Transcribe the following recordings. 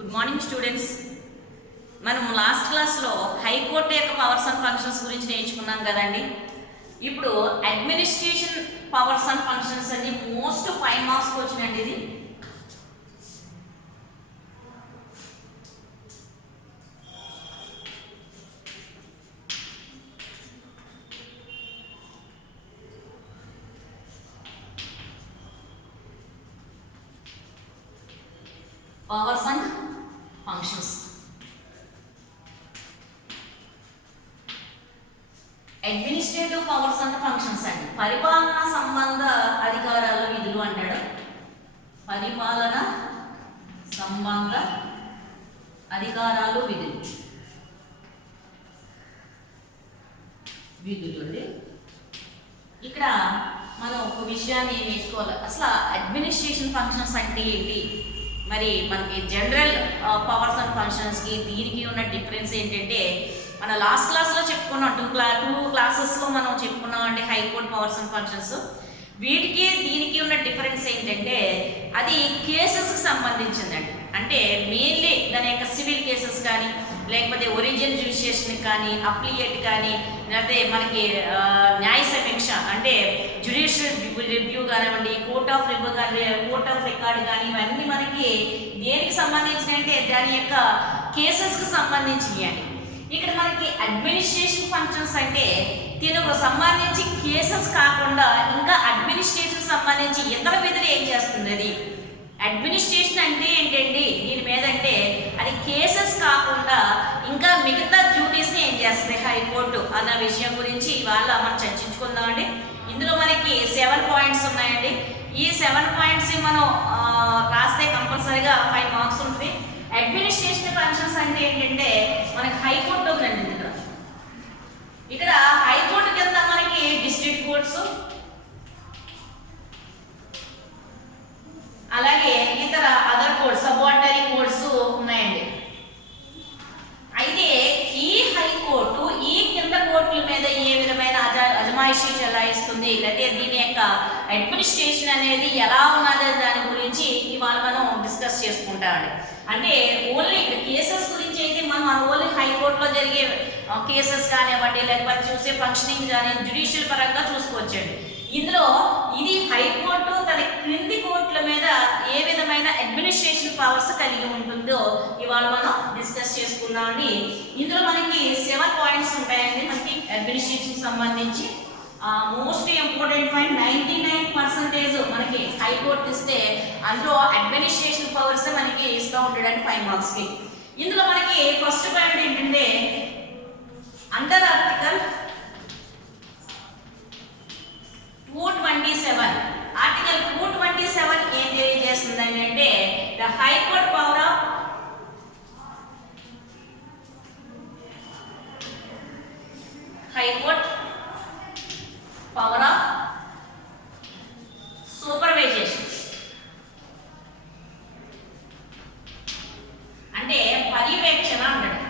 Good morning students. మనం last క్లాస్లో high court యొక్క పవర్స్ అండ్ ఫంక్షన్స్ గురించి నేర్చుకున్నాం కదండి. ఇప్పుడు అడ్మినిస్ట్రేషన్ పవర్స్ అండ్ ఫంక్షన్స్ అని మోస్ట్ 5 మార్క్స్ వచ్చినండి. ఇది powers and functions. Administrative powers and functions అండి పరిపాలనా సంబంధ అధికారాలు విధులు అంటాడు. పరిపాలన సంబంధ అధికారాలు విధులు అండి. ఇక్కడ మనం ఒక విషయాన్ని నేర్చుకోవాలి. అసలు అడ్మినిస్ట్రేషన్ ఫంక్షన్స్ అంటే ఏంటి, మరి మనకి జనరల్ పవర్స్ అండ్ ఫంక్షన్స్కి దీనికి ఉన్న డిఫరెన్స్ ఏంటంటే, మన లాస్ట్ క్లాస్లో చెప్పుకున్నాం, టూ క్లాసెస్లో మనం చెప్పుకున్నాం అండి హైకోర్టు పవర్స్ అండ్ ఫంక్షన్స్. వీటికి దీనికి ఉన్న డిఫరెన్స్ ఏంటంటే, అది కేసెస్కి సంబంధించిందండి. అంటే మెయిన్లీ దాని యొక్క సివిల్ కేసెస్ కానీ, లేకపోతే ఒరిజినల్ జ్యుడిషియేషన్ కానీ, అప్లియేట్ కానీ, లేకపోతే మనకి న్యాయ సమీక్ష అంటే జ్యుడిషియల్ రివ్యూ కానివ్వండి, కోర్ట్ ఆఫ్ రికార్డ్ కానీ, ఇవన్నీ మనకి దేనికి సంబంధించిన అంటే దాని యొక్క కేసెస్కి సంబంధించినవి అండి. ఇక్కడ మనకి అడ్మినిస్ట్రేషన్ ఫంక్షన్స్ అంటే దీనికి సంబంధించి కేసెస్ కాకుండా ఇంకా అడ్మినిస్ట్రేషన్ సంబంధించి ఇతర విధులు ఏం చేస్తుంది. అది అడ్మినిస్ట్రేషన్ అంటే ఏంటండి, దీని మీద అంటే అది కేసెస్ కాకుండా ఇంకా మిగతా డ్యూటీస్ని ఏం చేస్తుంది హైకోర్టు అన్న విషయం గురించి ఇవాళ మనం చర్చించుకుందామండి. ఇందులో మనకి 7 పాయింట్స్ ఉన్నాయండి. ఈ 7 పాయింట్స్ మనం రాస్తే కంపల్సరీగా 5 మార్క్స్ ఉంటుంది. అడ్మినిస్ట్రేషన్ ఫంక్షన్స్ అంటే ఏంటంటే మనకి హైకోర్టు ఉందండి. ఇక్కడ హైకోర్టు కింద మనకి డిస్ట్రిక్ట్ కోర్ట్స్, అలాగే ఇతర అదర్ కోర్ట్స్, సబార్డినరీ కోర్ట్స్ ఉన్నాయండి. అయితే ఈ హైకోర్టు ఈ కింద కోర్టుల మీద ఏ విధమైన అజమాయిషీ చెలాయిస్తుంది, లేకపోతే దీని యొక్క అడ్మినిస్ట్రేషన్ అనేది ఎలా ఉన్నది దాని గురించి ఇవాళ మనం డిస్కస్ చేసుకుంటామండి. అంటే ఓన్లీ ఇక్కడ కేసెస్ గురించి అయితే మనం ఓన్లీ హైకోర్టులో జరిగే కేసెస్ కానివ్వండి, లేకపోతే చూసే ఫంక్షనింగ్ కానీ జ్యుడిషియల్ పరంగా చూసుకోవచ్చండి. ఇందులో ఇది హైకోర్టు తన క్రింది కోర్టుల మీద ఏ విధమైన అడ్మినిస్ట్రేషన్ పవర్స్ కలిగి ఉంటుందో ఇవాళ మనం డిస్కస్ చేసుకుందామండి. ఇందులో మనకి 7 పాయింట్స్ ఉంటాయండి మనకి అడ్మినిస్ట్రేషన్ సంబంధించి. మోస్ట్ ఇంపార్టెంట్ పాయింట్ 99% మనకి హైకోర్టు ఇస్తే అందులో అడ్మినిస్ట్రేషన్ పవర్స్ మనకి ఇస్తూ ఉంటాడండి 5 మార్క్స్కి. ఇందులో మనకి ఫస్ట్ పాయింట్ ఏంటంటే అండర్ ఆర్టికల్ 227 ఆర్టికల్ 227 ఏం తెలియజేస్తుంది అంటే the high court power of supervision అంటే పర్యవేక్షణ అంటాడు.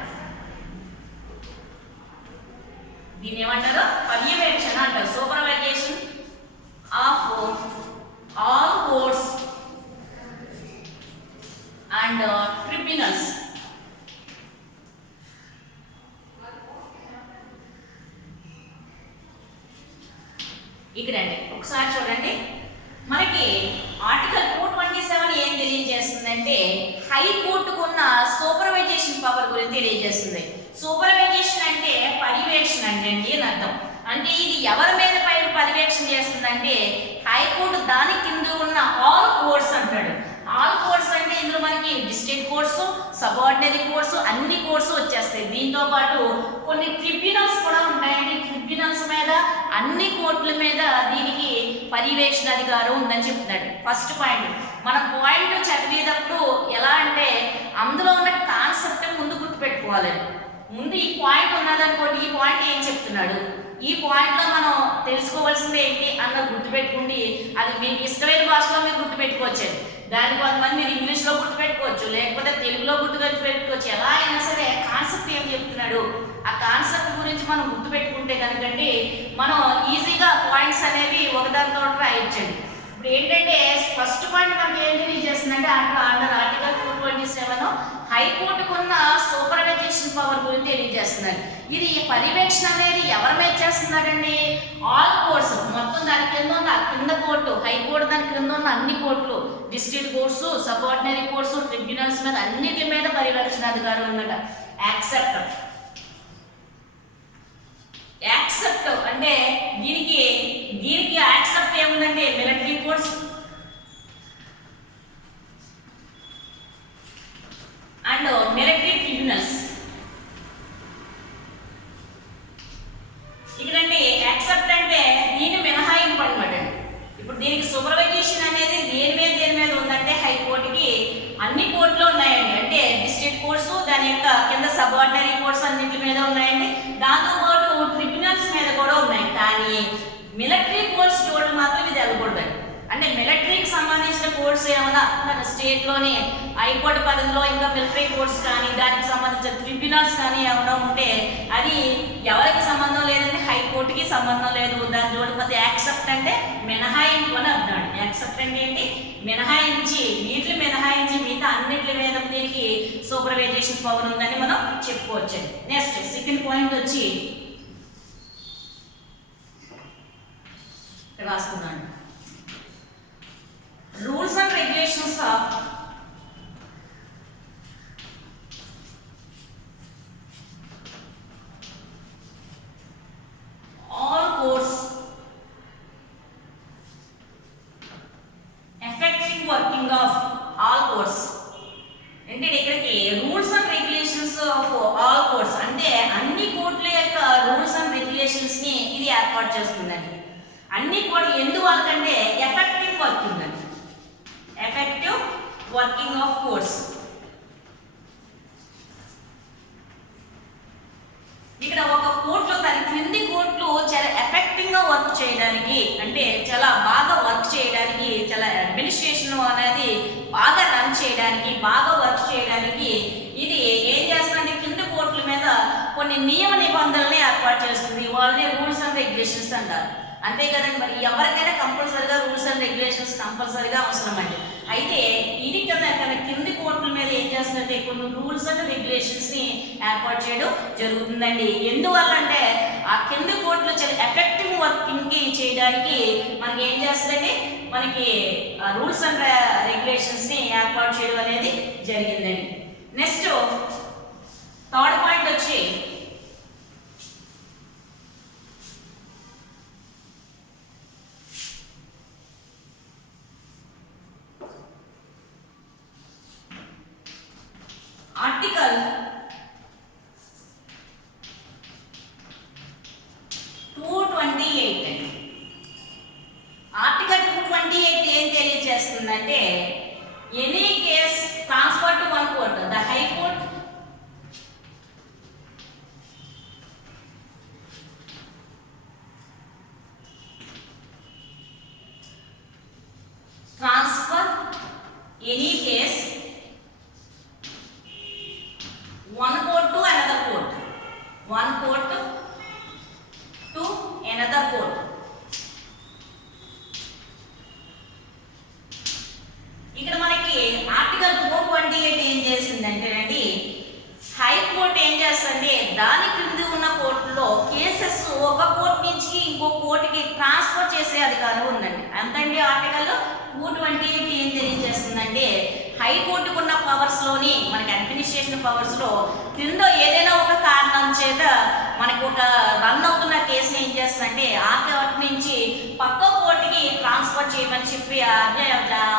దీన్ని ఏమంటారు, పర్యవేక్షణ అంటారు. Supervision of all courts and tribunals. ఇక్కడండి ఒకసారి చూడండి, మనకి ఆర్టికల్ 227 ఏం తెలియజేస్తుందంటే హైకోర్టుకున్న సూపర్వైజేషన్ పవర్ గురించి తెలియజేస్తుంది. సూపర్వైజేషన్ అంటే పర్యవేక్షణ అండి అని అర్థం. అంటే ఇది ఎవరి మీద పర్యవేక్షణ చేస్తుందంటే హైకోర్టు దాని కింద ఉన్న ఆల్ కోర్ట్స్ అంటాడు. ఆల్ కోర్ట్స్ అంటే ఇందులో మనకి డిస్ట్రిక్ట్ కోర్ట్స్, సబార్డినరీ కోర్ట్స్, అన్ని కోర్ట్స్ వచ్చేస్తాయి. దీంతో పాటు కొన్ని ట్రిబ్యునల్స్ కూడా ఉంటాయండి. ట్రిబ్యునల్స్ మీద అన్ని కోర్టుల మీద దీనికి పర్యవేక్షణ అధికారం ఉందని చెప్తున్నాడు. ఫస్ట్ పాయింట్ మన పాయింట్ చదివేటప్పుడు ఎలా అంటే అందులో ఉన్న కాన్సెప్ట్ ముందు గుర్తుపెట్టుకోవాలి. ముందు ఈ పాయింట్ ఉన్నదనుకోండి, ఈ పాయింట్ ఏం చెప్తున్నాడు, ఈ పాయింట్లో మనం తెలుసుకోవాల్సింది ఏంటి అన్నది గుర్తుపెట్టుకుండి అది మీకు ఇష్టమైన భాషలో మీరు గుర్తుపెట్టుకోవచ్చు. దాన్ని కొంతమంది మీరు ఇంగ్లీష్లో గుర్తుపెట్టుకోవచ్చు, లేకపోతే తెలుగులో గుర్తుపెట్టుకోవచ్చు. ఎలా అయినా సరే కాన్సెప్ట్ ఏం చెప్తున్నాడు ఆ కాన్సెప్ట్ గురించి మనం గుర్తుపెట్టుకుంటే కనుకండి మనం ఈజీగా పాయింట్స్ అనేవి ఒకదానితో రాయొచ్చండి. ఇప్పుడు ఏంటంటే ఫస్ట్ పాయింట్ మనకి ఏం తెలియజేస్తుందంటే అండర్ ఆర్టికల్ 227 హైకోర్టుకు ఉన్న సూపర్వైజేషన్ పవర్ గురించి తెలియజేస్తున్నారు. ఇది పర్యవేక్షణ అనేది ఎవరి మీద చేస్తున్నారండి? ఆల్ కోర్ట్స్, మొత్తం దాని కింద ఉన్న కింద కోర్టు, హైకోర్టు దాని క్రింద ఉన్న అన్ని కోర్టులు, డిస్ట్రిక్ట్ కోర్ట్స్, సబార్డినరీ కోర్ట్స్, ట్రిబ్యునల్స్ మీద అన్నిటి మీద పర్యవేక్షణ అధికారం ఉందట. యాక్సెప్ట్ అంటే దీనికి యాక్సెప్ట్ ఏముందంటే military courts and military tribunals. ఇక్కడండి యాక్సెప్ట్ అంటే దీని మినహాయింపు అనమాట. ఇప్పుడు దీనికి సూపర్వైజేషన్ అనేది దేని మీద ఉందంటే హైకోర్టుకి అన్ని కోర్టులో ఉన్నాయండి. అంటే డిస్ట్రిక్ట్ కోర్ట్స్ దాని యొక్క కింద సబార్డినరీ కోర్ట్స్ అన్నింటి మీద ఉన్నాయండి. దాంతోపాటు ట్రిబ్యునల్స్ మీద కూడా ఉన్నాయి. కానీ మిలిటరీ కోర్ట్స్ చూడడం మాత్రం ఇది వెళ్ళకూడదండి. అంటే మిలిటరీకి సంబంధించిన కోర్ట్స్ ఏమైనా మన స్టేట్లోని హైకోర్టు పరిధిలో ఇంకా మిలిటరీ కోర్ట్స్ కానీ దానికి సంబంధించిన ట్రిబ్యునల్స్ కానీ ఏమైనా ఉంటే అది ఎవరికి సంబంధం లేదంటే హైకోర్టుకి సంబంధం లేదు. దాన్ని చూడకపోతే యాక్సెప్ట్ అంటే మినహాయింపు అని అర్థం. యాక్సెప్ట్ అంటే ఏంటి? మినహాయించి, వీటిని మినహాయించి మిగతా అన్నింటి మీద దీనికి సూపర్వైజేషన్ పవర్ ఉందని మనం చెప్పుకోవచ్చు. నెక్స్ట్ సెకండ్ పాయింట్ వచ్చి రాసుకున్నాను. Rules and regulations of all courts affecting working of all courts. అంటే ఇక్కడికి rules and regulations of all courts అంటే అన్ని కోర్టుల యొక్క రూల్స్ అండ్ రెగ్యులేషన్స్ ని ఇది ఏర్పాటు చేస్తుందండి. అన్ని కోర్టులు ఎందువల్లకంటే ఎఫెక్టివ్ వర్కింగ్ అండి, effective working of courts. ఇక్కడ ఒక కోర్టులో దాని క్రింది కోర్టులు చాలా ఎఫెక్టివ్ గా వర్క్ చేయడానికి, అంటే చాలా బాగా వర్క్ చేయడానికి, చాలా అడ్మినిస్ట్రేషన్ అనేది బాగా రన్ చేయడానికి, బాగా వర్క్ చేయడానికి ఇది ఏం చేస్తుందంటే కింది కోర్టుల మీద కొన్ని నియమ నిబంధనలు ఏర్పాటు చేస్తుంది. వాళ్ళని రూల్స్ అండ్ రెగ్యులేషన్స్ అంటారు. అంతే కదండి. మరి ఎవరికైనా కంపల్సరీగా రూల్స్ అండ్ రెగ్యులేషన్స్ కంపల్సరీగా అవసరం అండి. అయితే ఇది కదా కింది కోర్టుల మీద ఏం చేస్తుందంటే కొన్ని రూల్స్ అండ్ రెగ్యులేషన్స్ ని ఏర్పాటు చేయడం జరుగుతుందండి. ఎందువల్ల అంటే ఆ కింది కోర్టులు చాలా ఎఫెక్టివ్ వర్కింగ్ కి చేయడానికి మనకి ఏం చేస్తుందండి, మనకి రూల్స్ అండ్ రెగ్యులేషన్స్ ని ఏర్పాటు చేయడం అనేది జరిగిందండి. నెక్స్ట్ థర్డ్ పాయింట్ వచ్చి ఆర్టికల్ 228 అండి. ఆర్టికల్ 228 ఏం తెలియజేస్తుందంటే any case transfer to one court, the high court transfer any case one court to another court, one court to another court. ఇక్కడ మనకి ఆర్టికల్ 428 ఏం చేసిందంటే అండి, హైకోర్టు ఏం చేస్తుందంటే దాని క్రింద ఉన్న కోర్టులో కేసెస్ ఒక కోర్టు నుంచి ఇంకో కోర్టుకి ట్రాన్స్ఫర్ చేసే అధికారం ఉందండి. అంతండి ఆర్టికల్ 228 ఏం తెలియజేస్తుందంటే హైకోర్టుకు ఉన్న పవర్స్ లోని మనకి అడ్మినిస్ట్రేషన్ పవర్స్ లో క్రింద ఏదైనా ఒక కారణం చేత మనకు ఒక రన్ అవుతున్న కేసుని ఏం చేస్తుందంటే ఆ కోర్టు నుంచి పక్క కోర్టుకి ట్రాన్స్ఫర్ చేయమని చెప్పి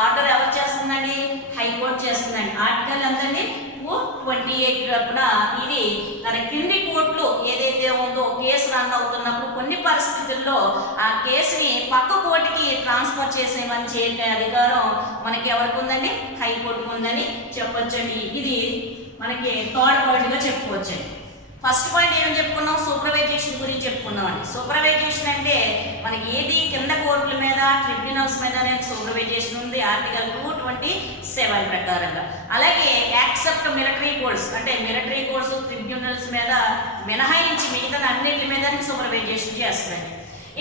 ఆర్డర్ ఎవరు చేస్తుందండి? హైకోర్టు చేస్తుందండి. ఆర్టికల్ ఎంతండి? 228 తరపున ఇది తన కింది కోర్టులు ఏదైతే ఉందో కేసు రన్ అవుతున్నప్పుడు కొన్ని పరిస్థితుల్లో ఆ కేసుని పక్క కోర్టుకి ట్రాన్స్ఫర్ చేసేమని చేసే అధికారం మనకి ఎవరికి ఉందండి? హైకోర్టుకు ఉందని చెప్పొచ్చండి. ఇది మనకి థర్డ్ పాయింట్గా చెప్పుకోవచ్చండి. ఫస్ట్ పాయింట్ ఏమని చెప్పుకున్నాం? సూపర్వైజేషన్ గురించి చెప్పుకున్నాం అండి. సూపర్వైజేషన్ అంటే మనకి ఏది కింద కోర్టుల మీద ట్రిబ్యునల్స్ మీద సూపర్వైజేషన్ ఉంది ఆర్టికల్ 227 ప్రకారంగా. అలాగే యాక్సెప్ట్ మిలిటరీ కోర్ట్స్ అంటే మిలిటరీ కోర్ట్స్ ట్రిబ్యునల్స్ మీద మినహాయించి మిగతా అన్నింటి మీద సూపర్వైజేషన్ చేస్తుంది.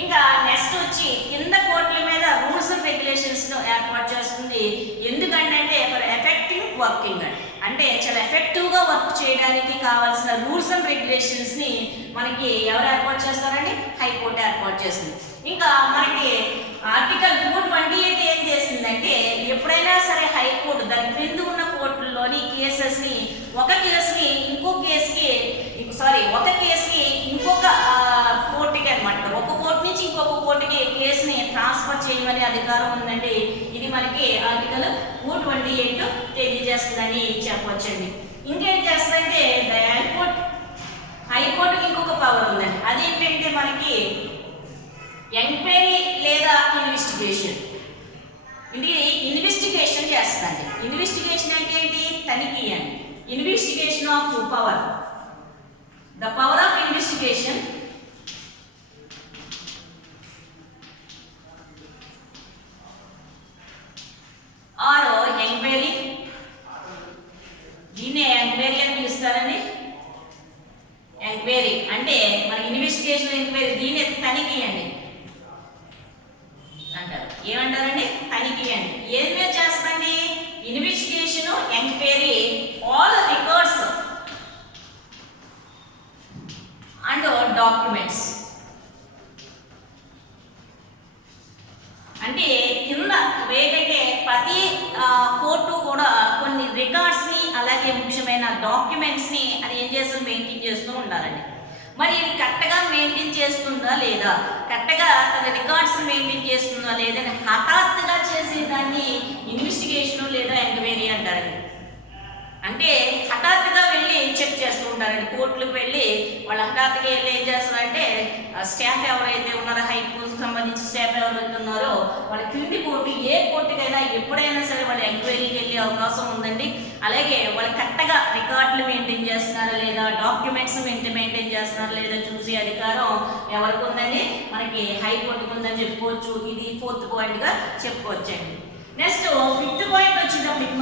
ఇంకా నెక్స్ట్ వచ్చి కింద కోర్టుల మీద రూల్స్ అండ్ రెగ్యులేషన్స్ ఏర్పాటు చేస్తుంది. ఎందుకంటే ఫర్ ఎఫెక్టివ్ వర్కింగ్ అండి. అంటే చాలా ఎఫెక్టివ్గా వర్క్ చేయడానికి కావాల్సిన రూల్స్ అండ్ రెగ్యులేషన్స్ని మనకి ఎవరు ఏర్పాటు చేస్తారండి? హైకోర్టు ఏర్పాటు చేస్తుంది. ఇంకా మనకి ఆర్టికల్ 228 ఏం చేసిందంటే ఎప్పుడైనా సరే హైకోర్టు దాని క్రింద ఉన్న కోర్టుల్లోని కేసెస్ని ఒక కేసుని ఇంకొక కోర్టుకి అనమాట, ఒక కోర్టు నుంచి ఇంకొక కోర్టుకి కేసుని ట్రాన్స్ఫర్ చేయమనే అధికారం ఉందండి. ఇది మనకి ఆర్టికల్ 228 తెలియజేస్తుందని చెప్పవచ్చండి. ఇంకేం చేస్తుందంటే హైకోర్టుకి ఇంకొక పవర్ ఉందండి. అదేంటంటే మనకి ఎంక్వైరీ లేదా ఇన్వెస్టిగేషన్. ఇది ఇన్వెస్టిగేషన్ చేస్తుందండి. ఇన్వెస్టిగేషన్ అంటే ఏంటి? తనిఖీ అండి. Investigation of power, the power of investigation or enquiry. దీన్నే ఎంక్వైరీ అని పిలుస్తారండి. ఎంక్వైరీ అంటే మన ఇన్వెస్టిగేషన్ ఎంక్వైరీ, దీన్నే తనిఖీ అండి అంటారు. ఏమంటారండి? తనిఖీ అండి. ఏది మీద చేస్తారండి? Investigation, enquiry, all records and documents. అంటే కింద ఏంటంటే ప్రతి కోర్టు కూడా కొన్ని రికార్డ్స్ని అలాగే ముఖ్యమైన డాక్యుమెంట్స్ని అది ఏం చేస్తుంది? మెయింటైన్ చేస్తూ ఉండాలండి. మరి ఇది కరెక్ట్గా మెయింటైన్ చేస్తుందా లేదా, కరెక్ట్గా తన రికార్డ్స్ మెయింటైన్ చేస్తుందా లేదని హఠాత్తుగా చేసేదాన్ని ఇన్వెస్టిగేషన్ లేదా ఎంక్వైరీ అంటారండి. అంటే హఠాత్తుగా వెళ్ళి చెక్ చేస్తూ ఉంటారండి. కోర్టులకు వెళ్ళి వాళ్ళు హఠాత్తుగా వెళ్ళి ఏం చేస్తారంటే స్టాఫ్ ఎవరైతే ఉన్నారో, హైకోర్టుకు సంబంధించి స్టాఫ్ ఎవరైతే ఉన్నారో వాళ్ళ క్రింది కోర్టు ఏ కోర్టుకైనా ఎప్పుడైనా సరే వాళ్ళు ఎంక్వైరీకి వెళ్ళే అవకాశం ఉందండి. అలాగే వాళ్ళు కరెక్ట్గా రికార్డులు మెయింటైన్ చేస్తున్నారా లేదా, డాక్యుమెంట్స్ మెయింటైన్ చేస్తున్నారా లేదా చూసే అధికారం ఎవరికి ఉందండి? మనకి హైకోర్టుకు ఉందని చెప్పుకోవచ్చు. ఇది 4th పాయింట్గా చెప్పుకోవచ్చండి. నెక్స్ట్ 5th పాయింట్ వచ్చేటప్పటికి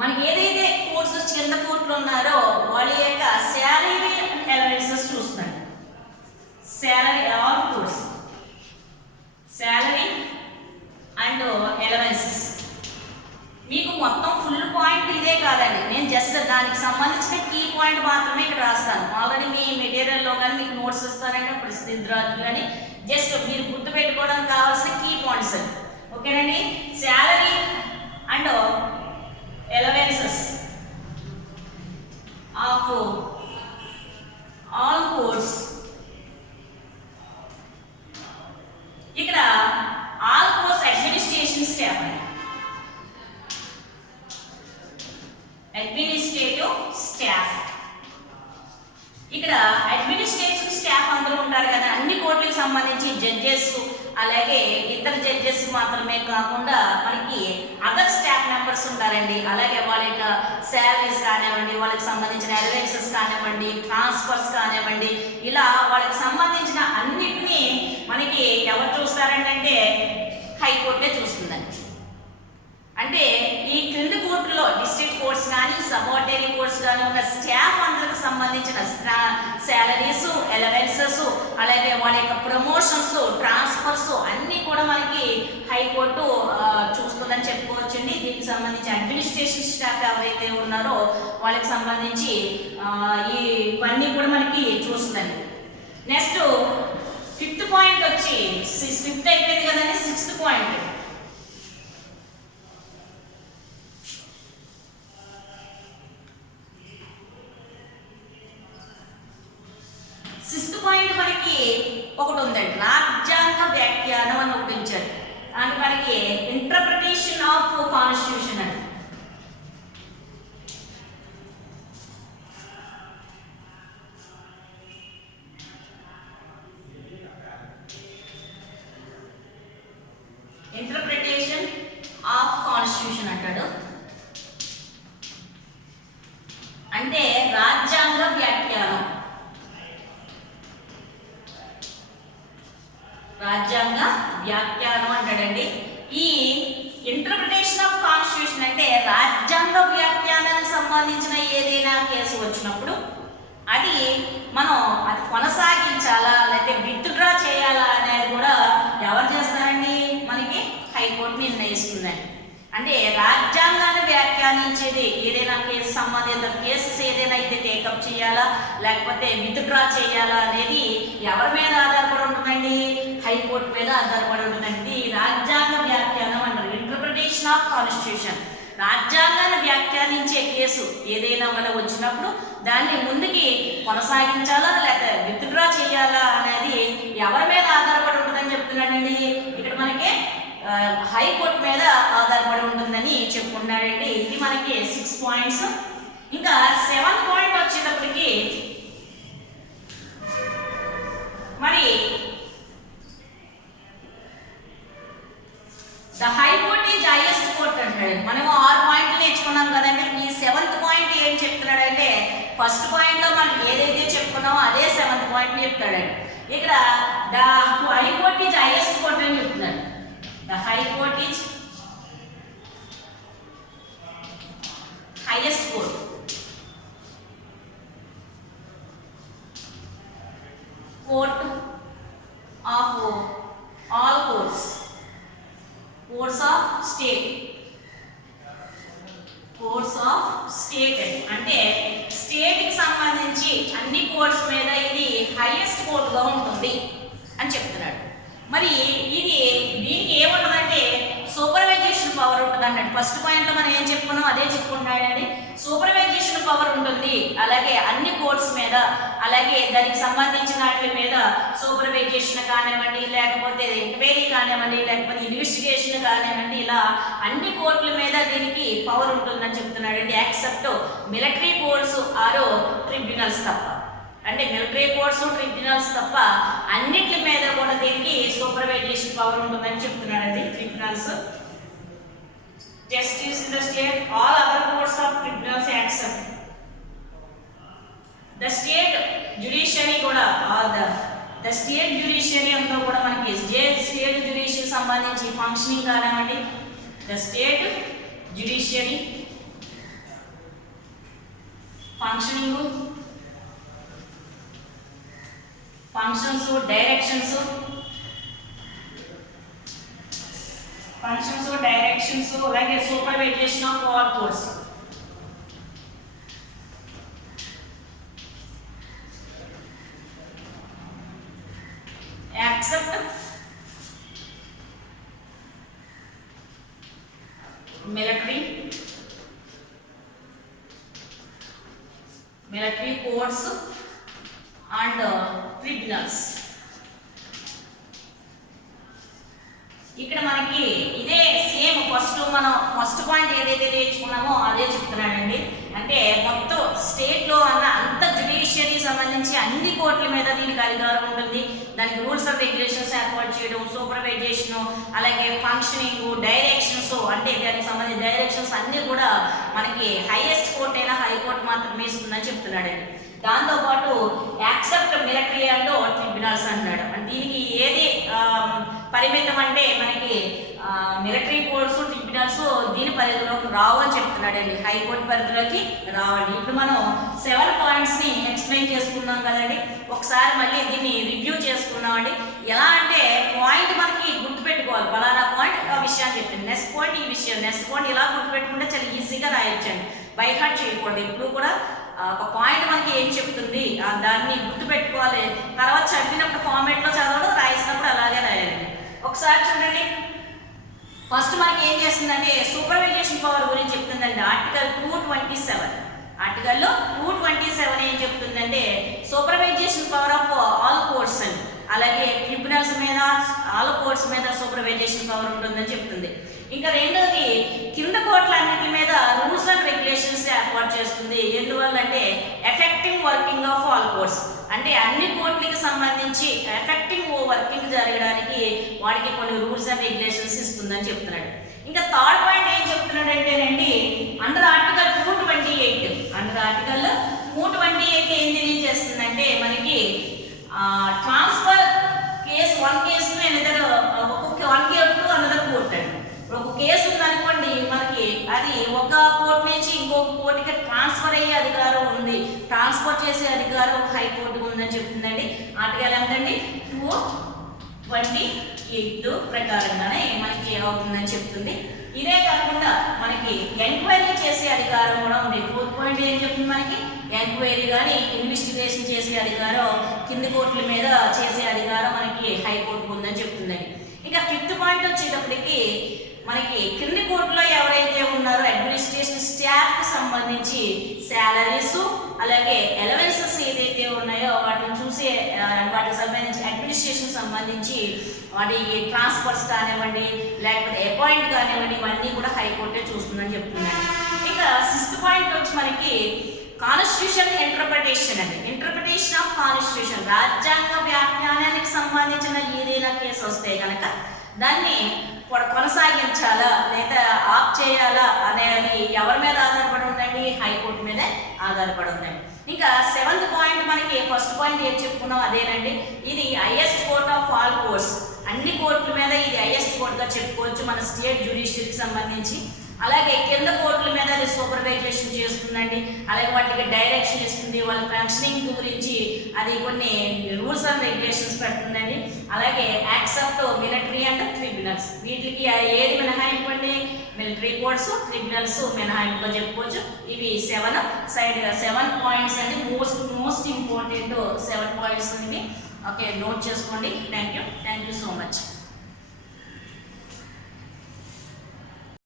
మనకి ఏదైతే కోర్సెస్ కింద కోర్టులు ఉన్నారో వాళ్ళ యొక్క శాలరీ అలవెన్సెస్ చూస్తున్నాం. Salary all course, salary and allowances. మీకు మొత్తం ఫుల్ పాయింట్ ఇదే కాదండి, నేను జస్ట్ దానికి సంబంధించిన కీ పాయింట్ మాత్రమే ఇక్కడ రాస్తాను. ఆల్రెడీ మీ మెటీరియల్లో కానీ మీకు నోట్స్ ఇస్తానంటే ప్రసిద్ధిరాజులు కానీ జస్ట్ మీరు గుర్తుపెట్టుకోవడానికి కావాల్సిన కీ పాయింట్స్ అండి. ఓకేనండి. Salary and allowances of all courts. ఇక్కడ all courts administration staff అండి. Administrative staff. ఇక్కడ అడ్మినిస్ట్రేటివ్ స్టాఫ్ అందరూ ఉంటారు కదా, అన్ని కోర్టులకు సంబంధించి జడ్జెస్ అలాగే ఇతర జడ్జెస్ మాత్రమే కాకుండా మనకి అదర్ స్టాఫ్ మెంబర్స్ ఉంటారండి. అలాగే వాళ్ళ యొక్క శాలరీస్ కానివ్వండి, వాళ్ళకి సంబంధించిన అలవెన్సెస్ కానివ్వండి, ట్రాన్స్ఫర్స్ కానివ్వండి, ఇలా వాళ్ళకి సంబంధించిన అన్నిటినీ మనకి ఎవరు చూస్తారంటే హైకోర్టే చూస్తుందండి. అంటే ఈ క్రింది కోర్టులో డిస్ట్రిక్ట్ కోర్ట్స్ కానీ సబార్డినరీ కోర్ట్స్ కానీ ఉన్న స్టాఫ్ అందరికి సంబంధించిన శాలరీస్, అలవెన్సెస్ అలాగే వాళ్ళ యొక్క ప్రమోషన్స్, ట్రాన్స్ఫర్స్ అన్నీ కూడా మనకి హైకోర్టు చూస్తుందని చెప్పుకోవచ్చండి. దీనికి సంబంధించి అడ్మినిస్ట్రేషన్ స్టాఫ్ ఎవరైతే ఉన్నారో వాళ్ళకి సంబంధించి ఇవన్నీ కూడా మనకి చూస్తుందండి. నెక్స్ట్ 5th పాయింట్ వచ్చి 5th అయిపోయింది కదండి. 6th point. 6th పాయింట్ మనకి ఒకటి ఉందండి, రాజ్యాంగ వ్యాఖ్యానం అని ఒకటి ఇచ్చారు. అండ్ మనకి ఇంటర్ప్రిటేషన్ ఆఫ్ కాన్స్టిట్యూషన్ అండి. ఇంటర్ప్రిటేషన్ ఆఫ్ కాన్స్టిట్యూషన్ అంటాడు. అంటే రాజ్యాంగ వ్యాఖ్యానం. రాజ్యాంగ వ్యాఖ్యానం అంటాడండి. ఈ ఇంటర్ప్రిటేషన్ ఆఫ్ కాన్స్టిట్యూషన్ అంటే రాజ్యాంగ వ్యాఖ్యానానికి సంబంధించిన ఏదైనా కేసు వచ్చినప్పుడు అది మనం అది కొనసాగించాలా లేకపోతే విత్డ్రా చేయాలా అనేది కూడా ఎవరు చేస్తారండి? మనకి హైకోర్టు నిర్ణయిస్తుందండి. అంటే రాజ్యాంగాన్ని వ్యాఖ్యానించేది ఏదైనా కేసు సంబంధిత కేసెస్ ఏదైనా ఇది టేకప్ చేయాలా లేకపోతే విత్డ్రా చేయాలా అనేది ఎవరి మీద ఆధారపడి ఉంటుందండి? హైకోర్టు మీద ఆధారపడి ఉంటుందండి. రాజ్యాంగ వ్యాఖ్యానం అంటారు, ఇంటర్ప్రిటేషన్ ఆఫ్ కాన్స్టిట్యూషన్. రాజ్యాంగాన్ని వ్యాఖ్యానించే కేసు ఏదైనా మనం వచ్చినప్పుడు దాన్ని ముందుకి కొనసాగించాలా లేకపోతే విత్డ్రా చేయాలా అనేది ఎవరి మీద ఆధారపడి ఉంటుందని చెప్తున్నాడండి. ఇక్కడ మనకి హైకోర్టు మీద ఆధారపడి ఉంటుందని చెప్పుకున్నాడండి. ఇది మనకి 6 పాయింట్స్. ఇంకా 7 పాయింట్ వచ్చేటప్పటికి మరి the high court is highest court అంటాడు. మనం 6 పాయింట్లు నేర్చుకున్నాం కదండి. ఈ 7th పాయింట్ ఏం చెప్తున్నాడంటే ఫస్ట్ పాయింట్ లో మనం ఏదైతే చెప్పుకున్నామో అదే 7th పాయింట్ చెప్తాడండి. ఇక్కడ the high court is highest court అని చెప్తున్నాడు. The High Court is highest court. Court of all courts. Courts of state. Courts of state అంటే స్టేట్ కి సంబంధించి అన్ని కోర్ట్స్ మీద ఇది హైయెస్ట్ కోర్ట్ గా ఉంటుంది అని చెప్తున్నాడు. మరి ఇది దీనికి ఏముంటుందంటే సూపర్వైజేషన్ పవర్ ఉంటుంది అన్నట్టు. ఫస్ట్ పాయింట్లో మనం ఏం చెప్పుకున్నాం అదే చెప్పుకుంటాడండి. సూపర్వైజేషన్ పవర్ ఉంటుంది, అలాగే అన్ని కోర్ట్స్ మీద, అలాగే దానికి సంబంధించిన వాటి మీద సూపర్వైజేషన్ కానివ్వండి, లేకపోతే ఎంక్వైరీ కానివ్వండి, లేకపోతే ఇన్వెస్టిగేషన్ కానివ్వండి, ఇలా అన్ని కోర్టుల మీద దీనికి పవర్ ఉంటుందని చెప్తున్నాడండి. యాక్సెప్ట్ మిలిటరీ కోర్ట్స్ ఆరో ట్రిబ్యునల్స్ తప్ప. అంటే మిలిటరీ కోర్ట్స్ ట్రిబ్యునల్స్ తప్ప అన్నిటి మీద కూడా దీనికి సూపర్వైజేషన్ పవర్ ఉంటుందని చెప్తున్నాడండి. Tribunals justice in the state all other courts of tribunals except the state judiciary కూడా ద స్టేట్ జ్యుడిషియరీ అంతా కూడా మనకి స్టేట్ జ్యుడిషియరీ సంబంధించి ఫంక్షనింగ్ కానివ్వండి, the state judiciary functioning, functions, directions, అలాగే supervision of all courts. Except military courts and tribunals. ఇక్కడ మనకి ఇదే సేమ్ మనం ఫస్ట్ పాయింట్ ఏదైతే నేర్చుకున్నామో అదే చెప్తున్నాడండి. అంటే మొత్తం స్టేట్లో అన్న అంత జ్యుడిషియరీ సంబంధించి అన్ని కోర్టుల మీద దీనికి అధికారం ఉంటుంది. దానికి రూల్స్ అండ్ రెగ్యులేషన్స్ ఏర్పాటు చేయడం, సూపర్వైజేషన్, అలాగే ఫంక్షనింగ్, డైరెక్షన్స్, అంటే దానికి సంబంధించిన డైరెక్షన్స్ అన్నీ కూడా మనకి హైయెస్ట్ కోర్ట్ అయినా హైకోర్టు మాత్రమే ఇస్తుందని చెప్తున్నాడండి. దాంతోపాటు యాక్సెప్ట్ మిలిటరీ అండ్ ట్రిబ్యునల్స్ అన్నాడు. దీనికి ఏది పరిమితం అంటే మనకి మిలిటరీ కోర్ట్స్, ట్రిబ్యునల్స్ దీని పరిధిలోకి రావు అని చెప్తున్నాడండి. హైకోర్టు పరిధిలోకి రావండి. ఇప్పుడు మనం 7 పాయింట్స్ని ఎక్స్ప్లెయిన్ చేసుకున్నాం కదండి. ఒకసారి మళ్ళీ దీన్ని రివ్యూ చేసుకున్నామండి. ఎలా అంటే పాయింట్ మనకి గుర్తుపెట్టుకోవాలి, ఫలానా పాయింట్ ఆ విషయాన్ని చెప్పింది, నెక్స్ట్ పాయింట్ ఈ విషయం, నెక్స్ట్ పాయింట్ ఇలా గుర్తుపెట్టుకుంటే చాలా ఈజీగా రాయొచ్చండి. బై హార్ట్ చేయకూడదు. ఇప్పుడు కూడా ఒక పాయింట్ మనకి ఏం చెప్తుంది దాన్ని గుర్తుపెట్టుకోవాలి. తర్వాత చదివినప్పుడు ఫార్మేట్లో చదవడం, రాసినప్పుడు అలాగే రాయాలండి. ఒకసారి చూడండి. ఫస్ట్ మనకి ఏం చేస్తుందంటే సూపర్వైజేషన్ పవర్ గురించి చెప్తుందండి. ఆర్టికల్ 227. ఆర్టికల్లో 227 ఏం చెప్తుందంటే సూపర్వైజేషన్ పవర్ ఆఫ్ ఆల్ కోర్ట్స్ అండి, అలాగే ట్రిబ్యునల్స్ మీద, ఆల్ కోర్ట్స్ మీద సూపర్వైజేషన్ పవర్ ఉంటుందని చెప్తుంది. ఇంకా రెండోది కింద కోర్టులన్నిటి మీద రూల్స్ అండ్ రెగ్యులేషన్స్ ఏర్పాటు చేస్తుంది. ఎందువల్ల అంటే effecting working of all courts, అంటే అన్ని కోర్టులకి సంబంధించి ఎఫెక్టింగ్ వర్కింగ్ జరగడానికి వాడికి కొన్ని రూల్స్ అండ్ రెగ్యులేషన్స్ ఇస్తుందని చెప్తున్నాడు. ఇంకా థర్డ్ పాయింట్ ఏం చెప్తున్నాడు అంటేనండి అండర్ ఆర్టికల్ 228. అండర్ ఆర్టికల్ 228 ఏం తెలియజేస్తుందంటే మనకి ట్రాన్స్ఫర్ కేసు వన్ కేసు ఒక్కొక్క 1 కేసు టు అనదర్ కోర్ట్ అండి. ఒక కేసు ఉందనుకోండి మనకి, అది ఒక కోర్టు నుంచి ఇంకొక కోర్టుకి ట్రాన్స్ఫర్ అయ్యే అధికారం ఉంది, ట్రాన్స్ఫర్ చేసే అధికారం హైకోర్టుకు ఉందని చెప్తుందండి. ఆర్టికల్ ఎంతండి 228 ప్రకారంగానే మనకి ఏమవుతుందని చెప్తుంది. ఇదే కాకుండా మనకి ఎంక్వైరీ చేసే అధికారం కూడా ఉంది. 4th పాయింట్ ఏం చెప్తుంది మనకి, ఎంక్వైరీ కానీ ఇన్వెస్టిగేషన్ చేసే అధికారం కింది కోర్టుల మీద చేసే అధికారం మనకి హైకోర్టుకు ఉందని చెప్తుందండి. ఇక 5th పాయింట్ వచ్చేటప్పటికి మనకి కింది కోర్టులో ఎవరైతే ఉన్నారో అడ్మినిస్ట్రేషన్ స్టాఫ్కి సంబంధించి శాలరీస్ అలాగే అలవెన్సెస్ ఏదైతే ఉన్నాయో వాటిని చూసే వాటికి సంబంధించి అడ్మినిస్ట్రేషన్ సంబంధించి వాటికి ట్రాన్స్ఫర్స్ కానివ్వండి లేకపోతే అపాయింట్ కానివ్వండి ఇవన్నీ కూడా హైకోర్టే చూస్తుందని చెప్తున్నాను. ఇక 6th పాయింట్ వచ్చి మనకి కాన్స్టిట్యూషన్ ఇంటర్ప్రిటేషన్ అండి. ఇంటర్ప్రిటేషన్ ఆఫ్ కాన్స్టిట్యూషన్, రాజ్యాంగ వ్యాఖ్యానానికి సంబంధించిన ఏదైనా కేసు వస్తే కనుక దాన్ని కొనసాగించాలా లేదా ఆఫ్ చేయాలా అనేది ఎవరి మీద ఆధారపడి ఉందండి, హైకోర్టు మీదే ఆధారపడి ఉందండి. ఇంకా 7th పాయింట్ మనకి 1st పాయింట్ ఏం చెప్పుకున్నాం అదేనండి, ఇది highest court of all courts, అన్ని కోర్టుల మీద ఇది హైయెస్ట్ కోర్టుగా చెప్పుకోవచ్చు మన స్టేట్ జ్యుడిషియరీకి సంబంధించి. అలాగే కింద కోర్టుల మీద అది సూపర్వైజేషన్ చేస్తుందండి, అలాగే వాటికి డైరెక్షన్ ఇస్తుంది, వాళ్ళ ఫంక్షనింగ్ గురించి అది కొన్ని రూల్స్ అండ్ రెగ్యులేషన్స్ పెడుతుందండి. అలాగే యాక్సెప్ట్ మిలిటరీ అండ్ ట్రిబ్యునల్స్, వీటికి ఏది మినహాయింపు అండి, మిలిటరీ కోర్ట్స్ ట్రిబ్యునల్స్ మినహాయింపుగా చెప్పుకోవచ్చు. ఇవి 7 పాయింట్స్ అండి, మోస్ట్ ఇంపార్టెంట్ 7 పాయింట్స్ ఇవి. ఓకే, నోట్ చేసుకోండి. Thank you so much.